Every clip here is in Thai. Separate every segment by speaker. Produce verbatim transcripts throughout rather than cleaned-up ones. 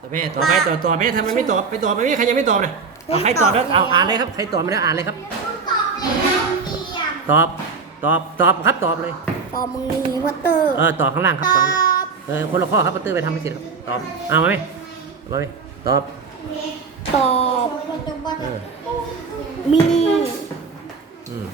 Speaker 1: แม่ต่อไปต่อต่อแม่ทำไมไม่ตอบไปตอบไปใครยังไม่ตอบนะเอาใครตอบแล้วเอาอ่านเลยครับใครตอบมาแล้วอ่านเลยครับตอบตอบตอบครับตอบเลย
Speaker 2: ตอบมึงนี่วัตเตอร์
Speaker 1: เออตอบข้างล่างครับ
Speaker 2: ต
Speaker 1: ต
Speaker 2: อ
Speaker 1: อบบ เออคนละข้อครับปัตเตอร์ไปทำให้เสร็จครับตอบเอามาไหมมาไหมตอบ
Speaker 2: ตอบ
Speaker 1: เออ
Speaker 2: มี
Speaker 1: อืม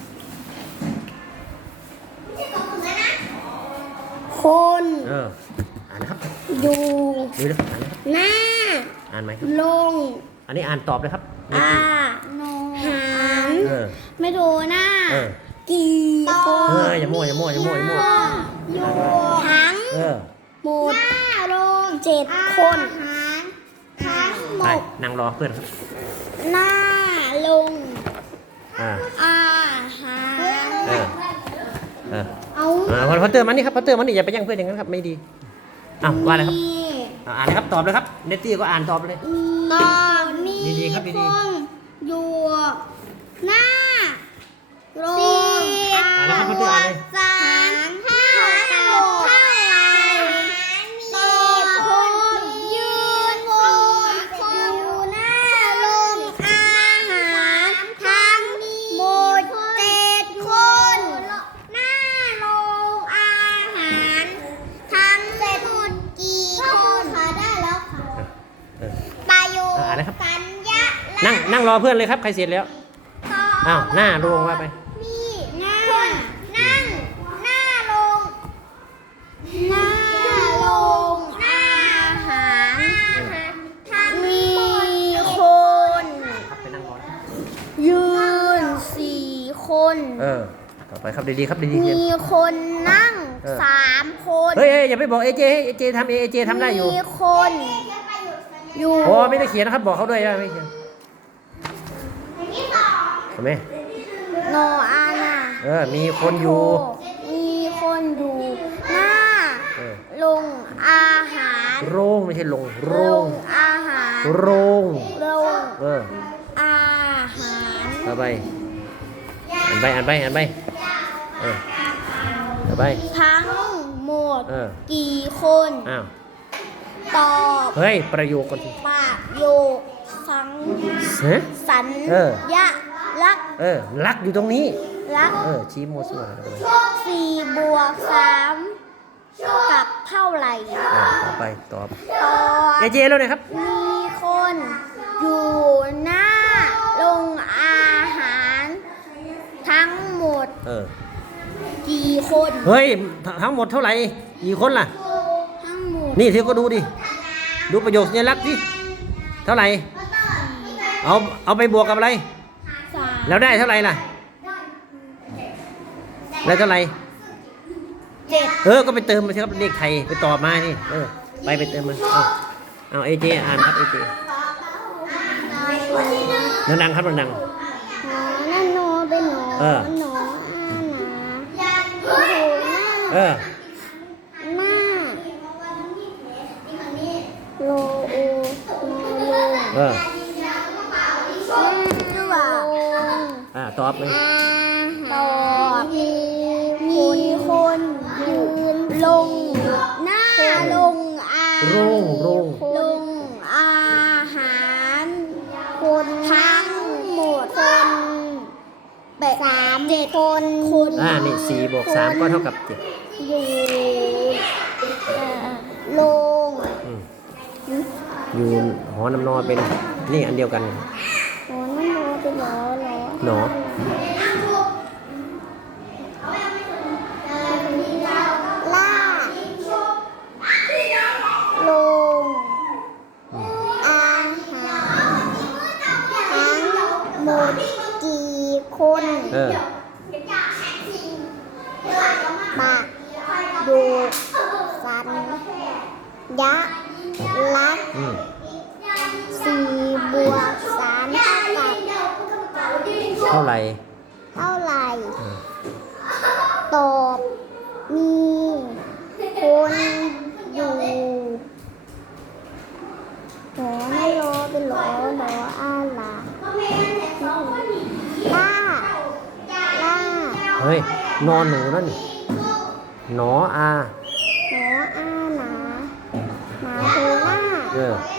Speaker 2: คน
Speaker 1: เอออ่านนะครับ
Speaker 2: อยู่
Speaker 1: ดูเลยอ่านเลยครับ
Speaker 2: หน้า
Speaker 1: อ่านไหมครับ
Speaker 2: ลง
Speaker 1: อันนี้อ่านตอบเลยครับ
Speaker 2: อาโนหาร
Speaker 1: เออ
Speaker 2: ไม่โดหน้า
Speaker 1: เออ
Speaker 2: กี่ค
Speaker 1: เอน ออย่ามั่วอย่ามั่วอย่ามั่วอย่ามั่ว
Speaker 2: อยู่ทั้ง
Speaker 1: เออ
Speaker 2: หมดลงเจ็ดคนทั้งหม
Speaker 1: ไป
Speaker 2: ด
Speaker 1: นั่งรอเพื่อนครับ
Speaker 2: หน้าลง
Speaker 1: อ่า
Speaker 2: อาหาร
Speaker 1: เออเออ
Speaker 2: เอา
Speaker 1: อ่าพอพัตเตอร์มันนี่ครับพัตเตอร์มันนี่อย่าไปแย่งเพื่อนอย่างนั้นครับไม่ดีอ้าวว่าอะไรครับอ่าอ่านเลยครับตอบเลยครับเนตตี้ก็อ่านตอบเลย
Speaker 2: ตอนมี
Speaker 1: ดีๆครับดีๆ
Speaker 2: คนอยู่หน้าลง
Speaker 1: อ่านเลยครับพัตเตอร์อ่านเลย
Speaker 2: สามห้าหกเท่าไรมีคนยืนวงอยู่หน้าลงอาหารทั้งหมดเจ็ดคนหน้าลงอาหารทั้งเจ็ดคนกี่คนคะได้แล้วค่ะ
Speaker 1: เออ
Speaker 2: ประโยค
Speaker 1: อ่านเลยครับ
Speaker 2: สัญญา
Speaker 1: นั่งนั่งรอเพื่อนเลยครับใครเสร็จแล้วอ้าวหน้าลงว่าไป
Speaker 2: มีหน้านั่งหน้าลงหน้าลงอาหารทั้งมีคน
Speaker 1: ครับไปนั่งรอ
Speaker 2: ยืนสี่คน
Speaker 1: เออต่อไปครับดีๆครับดีๆ
Speaker 2: มีคนนั่ง
Speaker 1: เออ
Speaker 2: สามคน
Speaker 1: เฮ้ยเฮ้ยอย่าไปบอกเอเจเอเจทำเอเจทำได้อยู่
Speaker 2: มีคนอยู่
Speaker 1: โอ้ไม่ได้เขียนนะครับบอกเขาด้วยว่าไม่เขียนเห็นไหม
Speaker 2: โนอาน่ะ
Speaker 1: เออมีคนอยู่
Speaker 2: มีคนอยู่หน้า
Speaker 1: เออ
Speaker 2: ลงอาหาร
Speaker 1: โรงไม่ใช่ลงโรง
Speaker 2: อาหาร
Speaker 1: โรง
Speaker 2: ลง
Speaker 1: เออ
Speaker 2: อาหาร
Speaker 1: ต่อไปอ่านไปอ่านไปอ่านไปเออต่อไป
Speaker 2: ทั้งหมด
Speaker 1: เออ
Speaker 2: กี่คน
Speaker 1: อ้าว
Speaker 2: ตอบ
Speaker 1: เฮ้ยประโยคก่อนสิ
Speaker 2: ประโยคสัง
Speaker 1: ฮะ
Speaker 2: สัญ
Speaker 1: เออ
Speaker 2: ญาลักษณ์
Speaker 1: เออรักอยู่ตรงนี้
Speaker 2: ลักษณ์
Speaker 1: เออชี้มัวส่วนอะไรไป
Speaker 2: สี่บวกสามกับเท่าไหร่
Speaker 1: อ่าต่อไปตอบ
Speaker 2: ตอบ
Speaker 1: เอเจแล้วนะครับ
Speaker 2: มีคนอยู่หน้าลงอาหาร ทั้งหมด
Speaker 1: เออ
Speaker 2: กี่คน
Speaker 1: เฮ้ยทั้งหมดเท่าไหร่กี่คนล่ะ
Speaker 2: ทั้งหมด
Speaker 1: นี่เธอก็ดูดิดูประโยคสัญลักษณ์สิเท่าไหร่เอาเอาไปบวกกับอะไร
Speaker 2: สาม
Speaker 1: แล้วได้เท่าไหร่ล่ะแล้วเท่าไหร่
Speaker 2: เจ็ด
Speaker 1: เออก็ไปเติมมาสิครับเลขไทยไปตอบมานี่เออไปไปเติมมาเอาเอาเอเจอ่านครับเอเจดังๆครับดัง
Speaker 2: หนอนั่นโนเป็นหนอ
Speaker 1: เออ
Speaker 2: หนออาหนาโอ้โหห
Speaker 1: ๆเอ
Speaker 2: น้า
Speaker 1: อ
Speaker 2: หน้าโลโอโนโล
Speaker 1: เออ
Speaker 2: ชื่อว่าลง
Speaker 1: อ่าตอบเลย
Speaker 2: ตอบมีมีคนยืนลง หน้าลงอา
Speaker 1: โรงโรง
Speaker 2: ลงอาหาร คนทั้งหมดคนแปดสามเจ็ดคนคน
Speaker 1: อ่านี่สี่บวกสามก็เท่ากับเจ็ด
Speaker 2: อยู่เอ่อลง
Speaker 1: อืมอยู่หอนำนอนเป็นนี่อันเดียวกัน
Speaker 2: โอ้นั่นโนเป็นหรอหรอ
Speaker 1: หนอ
Speaker 2: ล่าลงอาหารทั้งหมดกี่คน
Speaker 1: เออ
Speaker 2: ปะโยคสัญญาลักษณ์
Speaker 1: อืม
Speaker 2: สี่บวกสามเท่ากับ
Speaker 1: เท่าไหร่
Speaker 2: เท่าไหร่
Speaker 1: เออ
Speaker 2: ตอบมีคนอยู่หนอไม่รอเป็นหรอหนออาหลาล่าล่า
Speaker 1: เฮ้ยนอนหนูนั่นหนออา
Speaker 2: หนออาหนาหมาโทล่า
Speaker 1: เออ